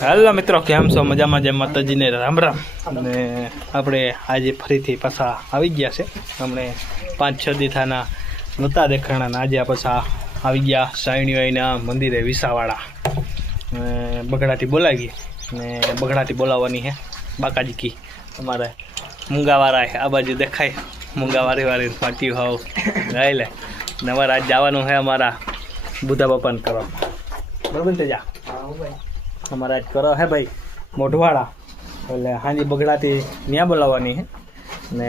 Hello मित्रों, केम छो? मजामां? जय माताजी ने राम राम। ने આપણે આજે ફરીથી પાછા આવી ગયા છે। हमने 5-6 દી થાના નતા દેખાણા ને આજે પાછા આવી ગયા સાયણીઓના મંદિરે વિસાવાડા। બગડાથી બોલાવી ને બગડાથી બોલાવવાની છે બાકાજી કી। અમારે મુંગાવાળા છે આ બાજુ દેખાય, મુંગાવારી વાળી પાટી હાવ લઈ લે ને અમારે આજ જવાનું છે અમારા બુધા બાપાને કરવા। બરાબર છે જા हमारा आज करो है भाई मोटवाड़ा એટલે હાજી બગડાથી ન્યા બોલાવવાની છે ને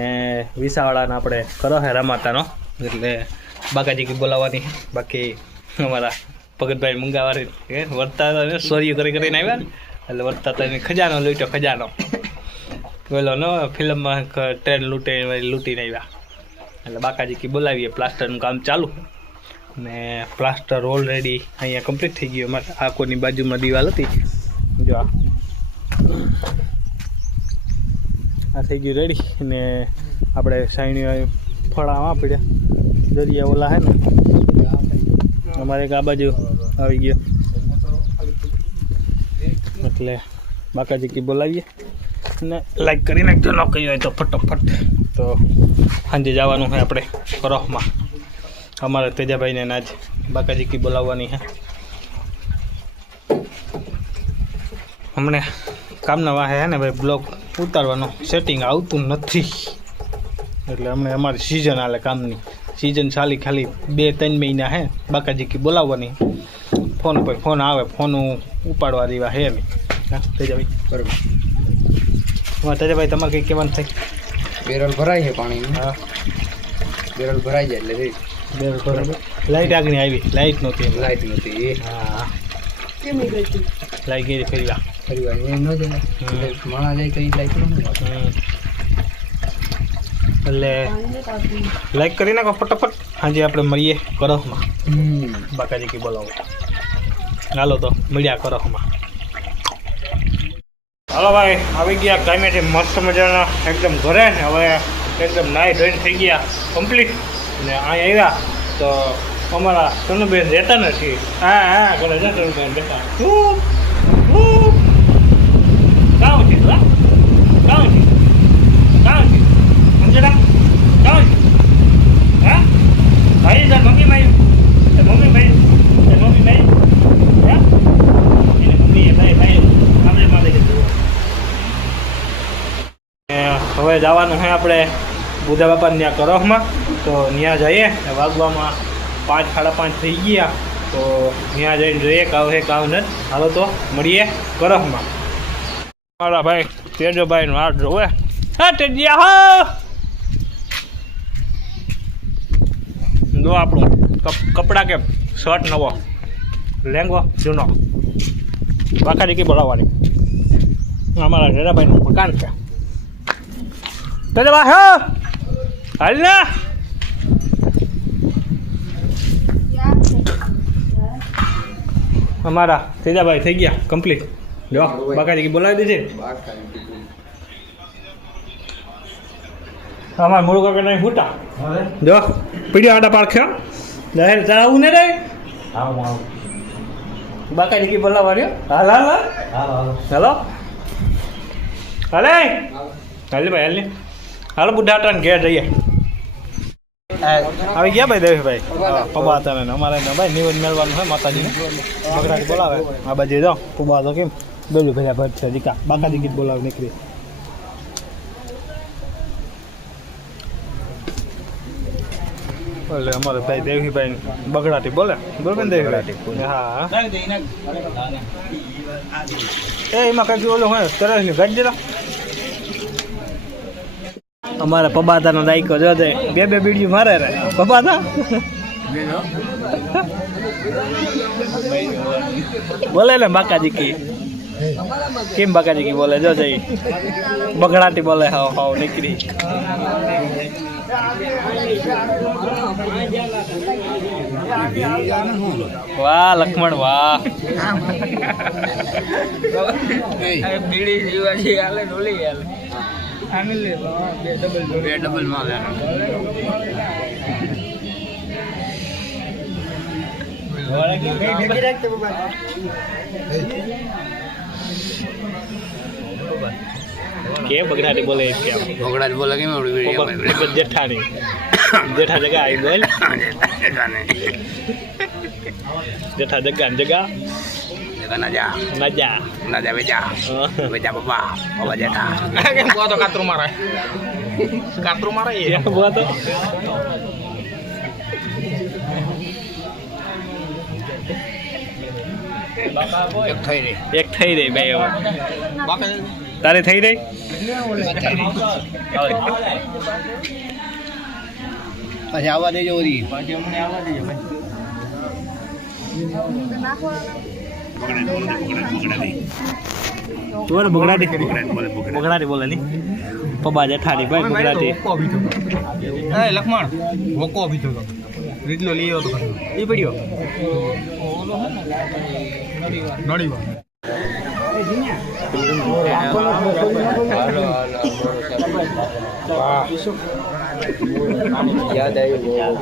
વિસાવાડાને આપણે કરો છે રમાતાનો એટલે બાકાજી કી બોલાવવાની છે। બાકી અમારા ભગતભાઈ મુંગાવારી વર્તા સોરી કરીને આવ્યા ને એટલે વર્તા તો ખજાનો લૂટ્યો, ખજાનો પેલો નો ફિલ્મમાં ટ્રેન લૂંટીને આવ્યા એટલે બાકાજી કી બોલાવીએ। પ્લાસ્ટરનું કામ ચાલુ ને પ્લાસ્ટર ઓલરેડી અહીંયા કમ્પ્લીટ થઈ ગયું। અમારે આકોની બાજુમાં દિવાલ હતી, જો આ થઈ ગયું રેડી ને આપણે સાઈણીઓ ફળામાં પડ્યા દરિયા ઓલા હે ને અમારે એક આ બાજુ આવી ગયો એટલે બાકાજી કી બોલાવીએ ને લાઈક કરી નાખજો ન કહ્યું હોય તો ફટોફટ। તો સાંજે જવાનું હોય આપણે ફરોહમાં हमारे तेजा भाई ने आज बाकाजी की बोलावनी है। हमने काम ना वाहे है ने भाई ब्लॉग उतारवानो सेटिंग आवतुं नथी એટલે हमने हमारी सीजन आले कामनी सीजन चाली खाली 2-3 महीना है। बाकाजी की बोलावनी फोन पर फोन आवे, फोन उपाड़वा देवा है नहीं। हाँ तेजा भाई बराबर। हाँ तेजा भाई तमारे कई केवान थाय? बेरल भराई है पानी में। हाँ बेरल भराई जाए એટલે लाइट आगनी आई, लाइट नहोती, लाइट नहोती। हाँ केम गई थी लाइट गई फरीवा ये न जाए माणा जाए कई लाइट न એટલે લાઈક કરી નાખો ફટાફટ। હાજી આપણે મળીએ કરહમાં બાકાજી કી બોલાવો। હાલો તો મળ્યા કરહમાં। હાલો ભાઈ આવી ગયા ટાઈમેથી મસ્ત મજાના એકદમ ઘરે ને હવે એકદમ નાઈ ધોઈને થઈ ગયા કમ્પ્લીટ ને અહીંયા આવ્યા તો અમારા કનુબેન રહેતા નથી। હા હા કરે છે કનુબેન બેટા કામ છે કામ છે કામ છે સમજડા કામ છે હા ભાઈ જા મમ્મી ભાઈ મમ્મી ભાઈ મમ્મી ભાઈ હા એને મમ્મી ભાઈ ભાઈ આપણે મારે કીધું હવે જવાનું છે આપણે બુધા બાપા ત્યાં કરહમાં। તો ત્યાં જઈએ વાગવામાં 5-5:30 થઈ ગયા તો ત્યાં જઈને જોઈએ કાવ હે કાવ નથી। હાલો તો મળીએ કરહમાં। મારા ભાઈ તેજોભાઈનો હાથ જોવે હા તેજિયા હો જો આપણું કપડાં કેમ શર્ટ નવો, લેંગો જૂનો, બાકાજી કી બોલાવવાની અમારા રેડાભાઈનું મકાન છે। તેજોભાઈ હો હાલ ને हमारा तेजा भाई થઈ ગયા કમ્પ્લીટ। જો બાકાજી કી બોલાવી દીધી અમાર મોળો કાકા નહીં ફૂટા જો પીડિયો આડા પાડખ્યો લહેર ચાવું ને રે આવ આવ બાકાજી કી બોલાવાડ્યો હાલ હાલ હાલ હેલો હાલે હાલે ભાઈ હાલે હાલો બુઢાટાને ઘેર જઈએ। આવી ગયા ભાઈ દેવીભાઈ પબા હતા ને અમારે ભાઈ નિવેદ મેળવાનું હોય માતાજીને બગડાથી બોલાવે આ બાજુ જાઓ પબા તો કેમ બેલું ભેગા ભર છે દીકા બાકાજી ગીત બોલાવે નીકળી એટલે અમારે ભાઈ દેવીભાઈ બગડાથી બોલે બરોબર ને દેવીભાઈ? હા એ એમાં કઈ ઓલું હોય તરસ ની ગાડી દેલા અમારા પબાતાનો દાયકો જો દે બે બીડીયું મારે રે પબાતા બોલે ને બાકાજી કી કેમ બાકાજી કી બોલે જો જઈ બગડાટી બોલે હાવ હાવ નીકળી વાહ લક્ષ્મણ વાહ બીડી જીવાજી હાલે ડોલી હાલે ફેમિલી બે ડબલ માલ કે બગડાટી બોલે કે બગડા બોલે કે જેઠાણી જેઠા જગા આવી બોલ જેઠા જગા જગા નાજા નાજા નાજા વેજા વેજા બાબા બાબા જેઠા કેમ બોતો કાતરું મારે એ બોતો એક થઈ રહી ભાઈ હવે તારે થઈ રહી પછી આવવા દેજો ઓરી બગડાટી બોલે ની પબા જેઠાણી ભાઈ બગડાટી લખમણ વોકો બીજો તો રીતલો લઈ આવ્યો તો એ પડ્યો નડી યાદ આવ્યું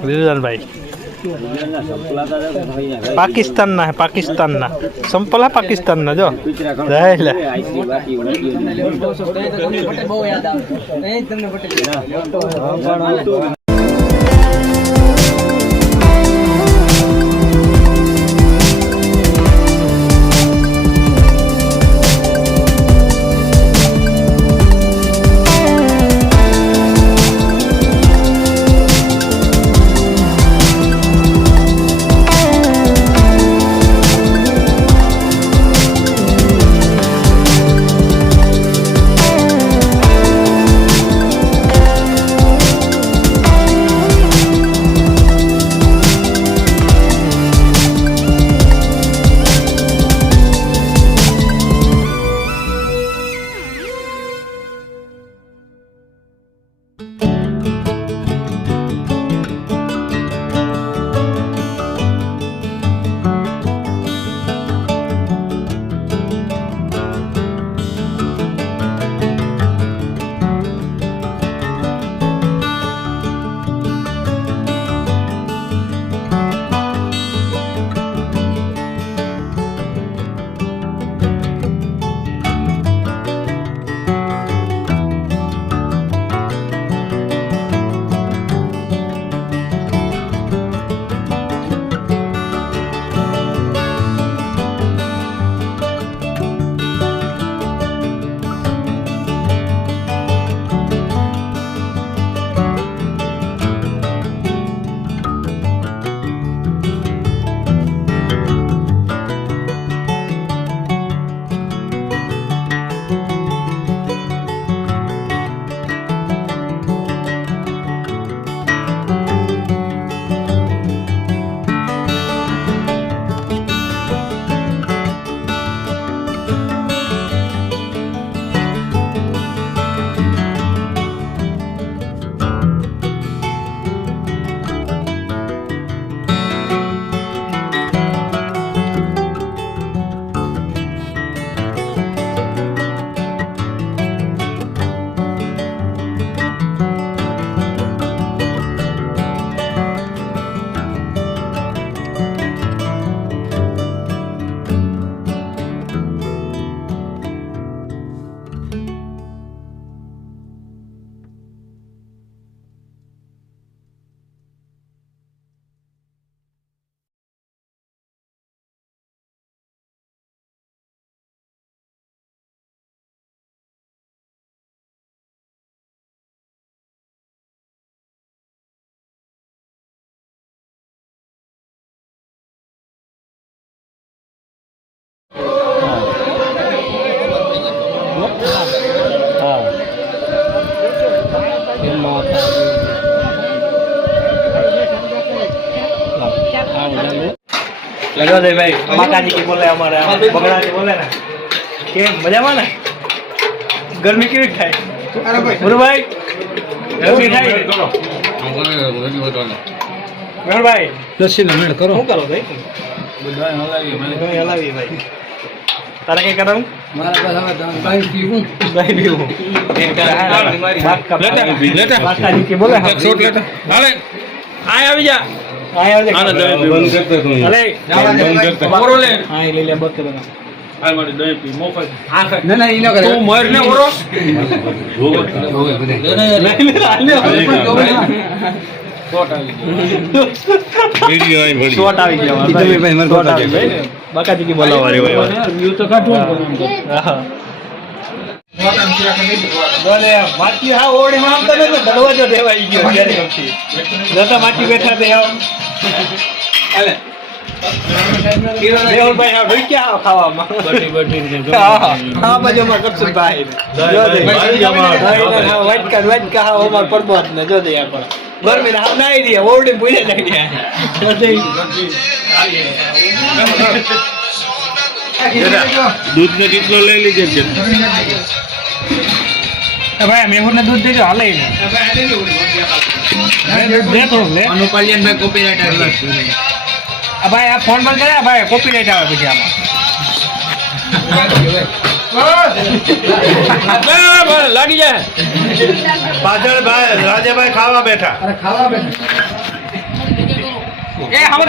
रिजवान भाई पाकिस्तान ना है पाकिस्तान ना संपल है पाकिस्तान ना जो ભાઈ માતાજી કી બોલે અમારે બગડાથી બોલે ને કેમ મજામાં ને ગરમી કેવી થાય ગુરુભાઈ ગરમી થાય મેળભાઈ લસ્સીનો મેળ કરો શું કરો ભાઈ હલાવી ભાઈ તારે કઈ કરાવું ભાઈ પીવું માતાજી કી બોલે હાલે આય આવી જા બાકાજી બોલાવારી હોય બોલે માટી હા ઓડી માં આમ તો દરવાજો દેવાઈ ગયો જ્યારે ગમતી જતા માટી બેઠા તે હાલે દેવલભાઈ હા ઢોઈ ક્યાં ખાવામાં હા બાજુમાં કરશું ભાઈ જો દે હા વાટકા હા ઓમાર પરબત ને જો દે આપણ ગરમી ને હા નાઈ દે ઓડી ભૂલે જાય દૂધ ને કેટલો લઈ લીધે ભાઈ મેહુર ને દૂધ દેજો હાલે દે તો લે કલ્યાણભાઈ કોપીરાઇટ આવી ભાઈ આ ફોન બંધ કર્યા ભાઈ કોપીરાઇટ આવે પછી આમાં લાગી જાય પાછળ ભાઈ રાજાભાઈ ખાવા બેઠા એ હવે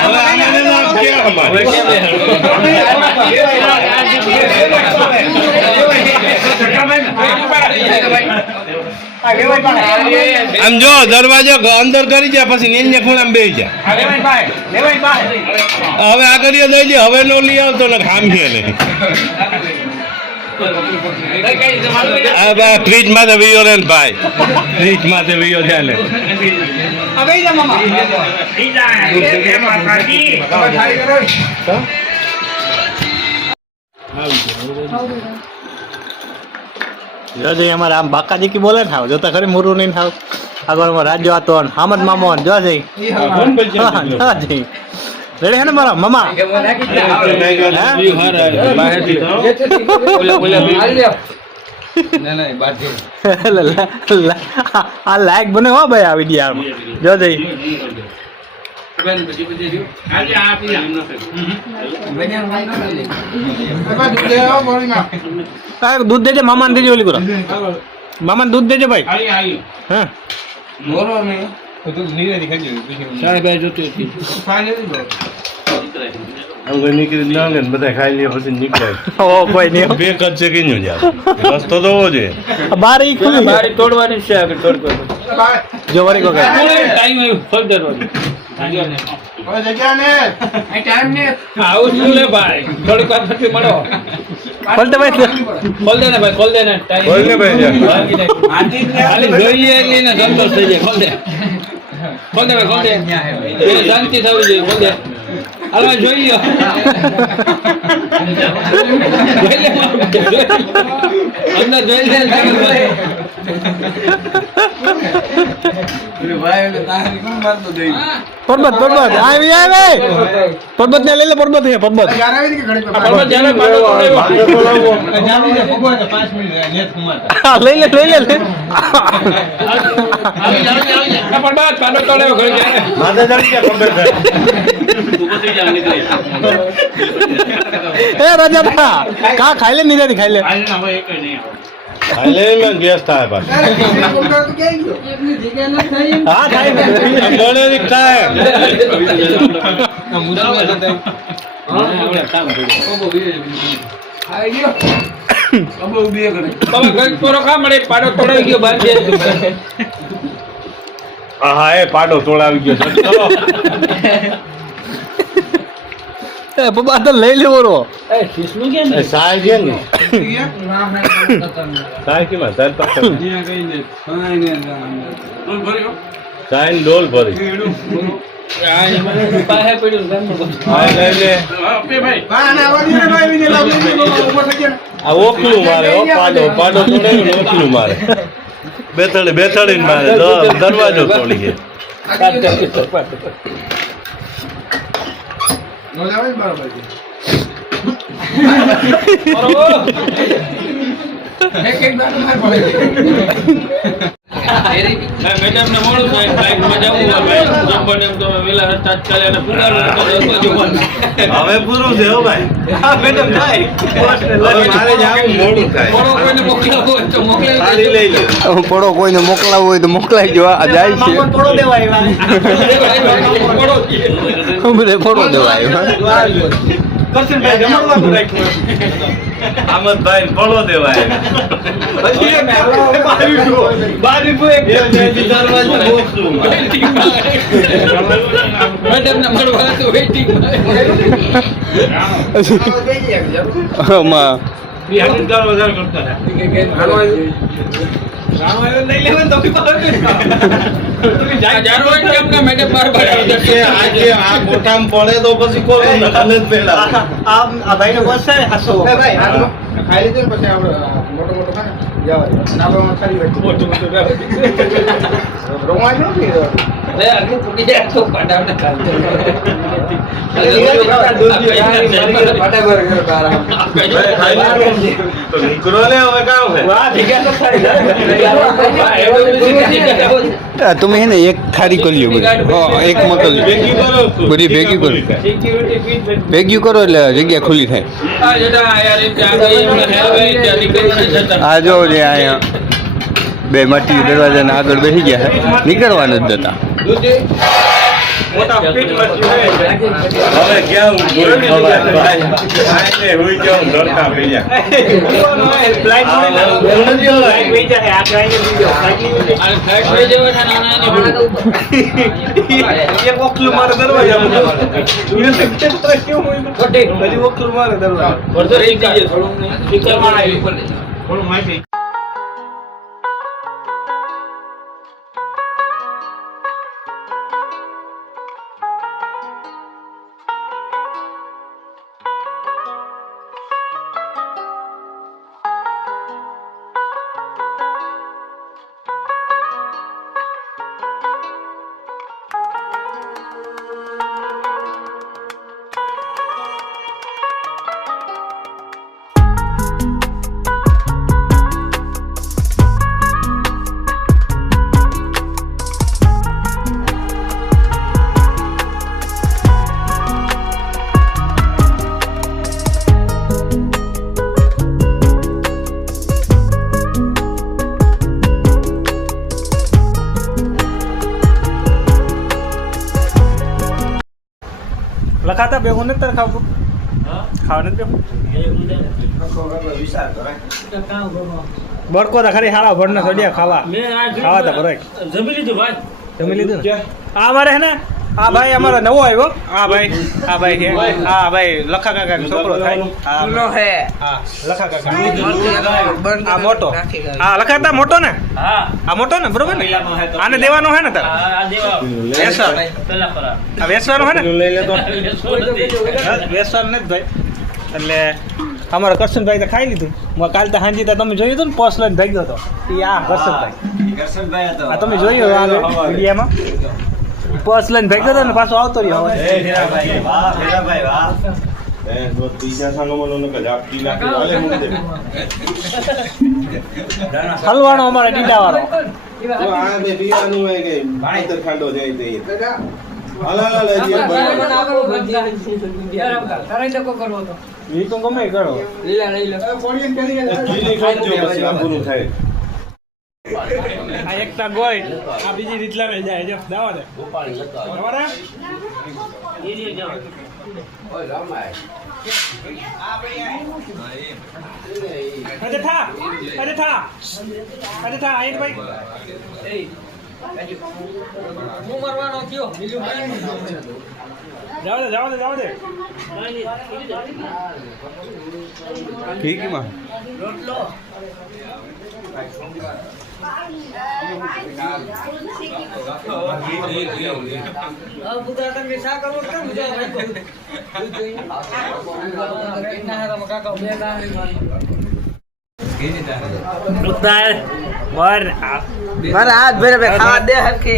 આમ જો દરવાજો અંદર કરી જાય પછી નીલ ને ખૂણામાં બેસી જાય હવે આ કરીએ દઈ દે હવે નો લઈ આવતો ને ખામ છે ફ્રીજ માં વિયો રે ભાઈ ફ્રીજ માં વિયો છે ને જોજે અમારે આમ બાકાજી કી બોલે થાવ જોતા ખરી મુરુ નહીં થાવ આગળમાં રાજ્યો હતો હામદ મામો જોજે રેડી હે ને મારા મામા આ લાયક બને હો ભાઈ આ વિડીયો જોજે દૂધ દેજે મામાને દેજે ઓલી કરો મામાને દૂધ દેજે ભાઈ હા નીકળી ના બધા ખાઈ લે પછી નીકળે ઓ કોઈ નહીં બે કદ છે કે નહીં રસ્તો તો હોવો જોઈએ બારી ખુલી બારી તોડવાની છે આગળ તોડ જો વરી કો ટાઈમ આવ્યો ફોલ દેવાનો આવું શું લે ભાઈ થોડીક વાર પછી મળો ખોલ દે ભાઈ ખોલ દે ને ભાઈ ખોલ દે ને ખોલ દે ભાઈ. ખાલી જોઈએ એટલે એને સંતોષ થઈ જાય ખોલ દે ખોલ દે ભાઈ ખોલ દે એને શાંતિ થવી જોઈએ ખોલ દે હાલો જોઈએ અંદર જોઈ લે પરબત આવી આવે પરબત ને લઈ લે પરબત હે પરબત લઈ લે એ રાજા ભા કા ખાઈ લે નિરાતી ખાઈ લે ગેસ થાય પાછું હા ખાઈ મળેલી થાય હા એ પાડો તોડાવી ગયો પપ્પા તો લઈ લેવો રો સાય છે ને સાય કેમાં સાય પાસે સાય ડોલ ભરી હા લઈ લે આ ઓખલું મારે ઓ પાડો તોડાવી ઓખલું મારે બેથડી મારે દરવાજો તોડીએ મેડમ ને મળું સાહેબ બાઇકમાં જવું હોય જમવાનું એમ તો વેલા રસ્તા જ ચાલે અને પુરાણું જોવાનું. હવે પૂરું છે હો ભાઈ. મેડમ જાય મારે જાવું મોડું થાય. થોડો કોઈને મોકલાવો હોય તો મોકલાવી ખાલી લઈ લે. પડો કોઈને મોકલાવવો હોય તો મોકલાઈ જો આ જાય છે થોડો દેવાય બધે પડો દેવાય કરશનભાઈ જમણવાનું રાખ્યું આમદભાઈ ફળો દેવાય. મેડમ ને મળવા તો વેઇટિંગ આમાં મેડમ બાર આજે આ મોટામાં પડે તો પછી કોણ નકલે જ પેલા. આ ભાઈને બસ છે હાસો તો નીકળો લે હવે કામ છે. તમે હે ને એક થાળી કરી લ્યો બધી એક મકલ ભેગી કરો તું. બધી ભેગી કરો ભેગી કરો એટલે જગ્યા ખુલ્લી થાય આ જો જે અહીંયા બે માટી દરવાજાના આગળ બેસી ગયા છે નીકળવા નથી દેતા હવે ક્યાં ઊભું ખવાય ભાઈ. ભાઈને હુઈ જાઉં ધરતા પડી જાય. એક ઓખલું મારે દરવાજા હજી ઓખલું મારે દરવાજા લખાતા ભેગું નથી તારે ખાવું ખાવા નથી ભેગું બળકો તો ખરી હારા ભરના સોડિયા ખાવા ખાવા તો ભરાય જમી લીધું ભાઈ જમી લીધું ને આ અમારે હે ને આ ભાઈ અમારો નવો આવ્યો આ ભાઈ છે આ ભાઈ લખા કાકા છોકરો થાય હા લખા કાકા આ મોટો આ લખાતા મોટો ને હા આ મોટો ને બરોબર ને આને દેવાનો હે ને તારે આ દેવા વેસવા પેલા ફરા આ વેસવાનો હે ને લઈ લે તો. વેસવાનું નથી ભાઈ એટલે અમારા કરશનભાઈ તો ખાઈ લીધું કાલ તો હાંજી તો તમે જોયું હતું ને પોસ લઈને ભાગ્યો હતો એ આ કરશનભાઈ આ તમે જોયું આ વિડીયામાં પોસ લઈને ભાગ્યો હતો ને પાછો આવતો રહ્યો હવે બીજા સાંગોમાં ઝાપટી નાખી હાલે મૂકી દે. હલવાણો અમારા ડીડા વાળો તો આ બે પીવાનું હોય કે ભાઈતર ખાંડો જાય તે હાલ હાલ હાલ હજી એક બનાવો. એ તો ગમે એ કરો જીરી ખાજો પછી આ પૂરું થાય. આ એકતા ગોય આ બીજી રીતલા રહી જાય જો દાવા દે તમારે અરે થા આઈ ભાઈ હું મરવાનો કયો બીજું જાવ દે ઠીક માં મારા હાથ ભરે ખાવા દે હરખે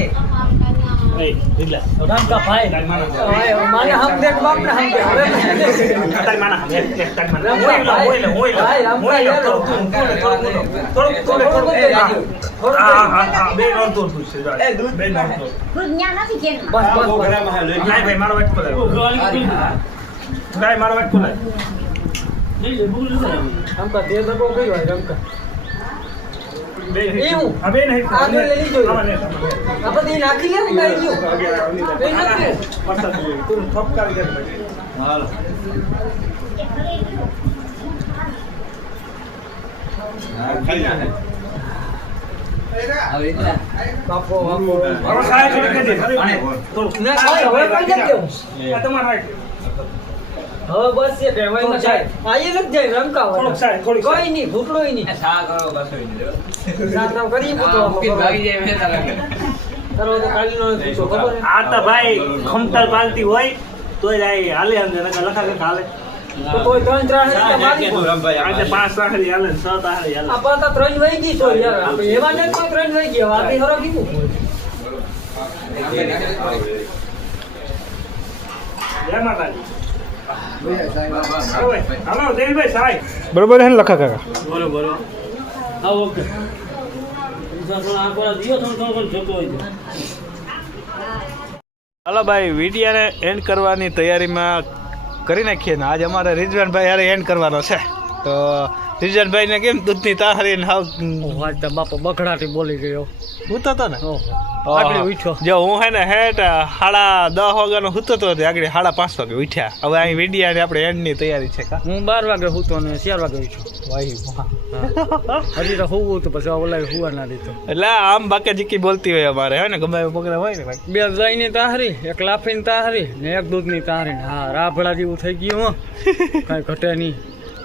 ભાઈ ખમતર પાલતી હોય તો હાલે લખા હાલે આજે 5 તાહરી હાલે 6 તાહરી હાલે આપા 3 વહી ગઈ તો યાર આપણે એમાં ને 3 વહી ગયા વાતી હરો કીધું જય માતાજી હાલો દેવભાઈ સાહેબ બરોબર હે ને લખા કાકા બોલો બોલો હા ઓકે હાલો ભાઈ વિડીયોને એન્ડ કરવાની તૈયારીમાં કરી નાખીએ ને આજે અમારે રિઝવાનભાઈ હારે એન્ડ કરવાનો છે તો રિઝવાનભાઈને કેમ દૂધની તાહરી ને હાવ બાપા બખડાટી બોલી ગયો ઉતો તો ને આગળ ઉઠ્યો જો હું હે ને હેઠ 10:30 વાગ્યાનો સૂતો તો આગળ 5:30 વાગે ઉઠ્યા હવે અહીં વિડીયો ને આપણે એન્ડની તૈયારી છે કા હું 12 વાગે સૂતો ને 4 વાગે ઉઠ્યો વાહી હજી તો હોવું તો પછી ઓલા હુવા ના દીધો એટલે આમ બાકી જીકી બોલતી હોય અમારે હે ને ગમે એવો પ્રોગ્રામ હોય ને ભાઈ 2 દહીંની તાહરી 1 લાફીની તાહરી ને 1 દૂધની તાહરી હા રાભડા જેવું થઈ ગયું હો કઈ ઘટે નહીં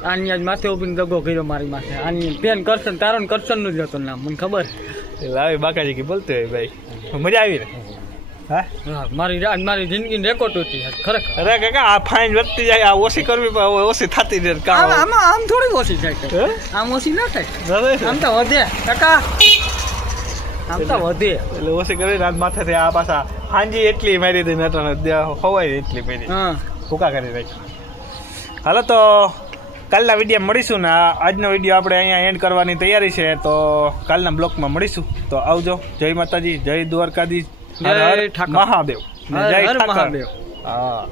આની આજ માથે ઉભીને દગો કર્યો મારી માથે આની પેન કરશન તારો ને કરશન નું જ હતું નામ મને ખબર એટલે આવી બાકાજી કી બોલતી હોય ભાઈ મજા આવી ને હા મારી જિંદગી રેકોર્ડ હતી ખરેખર અરે કાકા આ ફાઇન વધતી જાય આ ઓછી કરવી પણ ઓછી થતી રહે કામ આમ થોડી ઓછી થાય આમ ઓછી ના થાય આમ તો વધે કાકા આમ તો વધે એટલે ઓછી કરી રાત માથેથી આ પાછા હાંજી એટલી મારી દઈ નટને ખવાય એટલી મારી હા ભૂકા કરી રાખી હાલો તો કાલના વિડીયો મળીશું ને આજનો વિડીયો આપણે અહીંયા એન્ડ કરવાની તૈયારી છે તો કાલના બ્લોકમાં મળીશું તો આવજો જય માતાજી જય દ્વારકાધીશ જય ઠાકર મહાદેવ જય મહાદેવ હા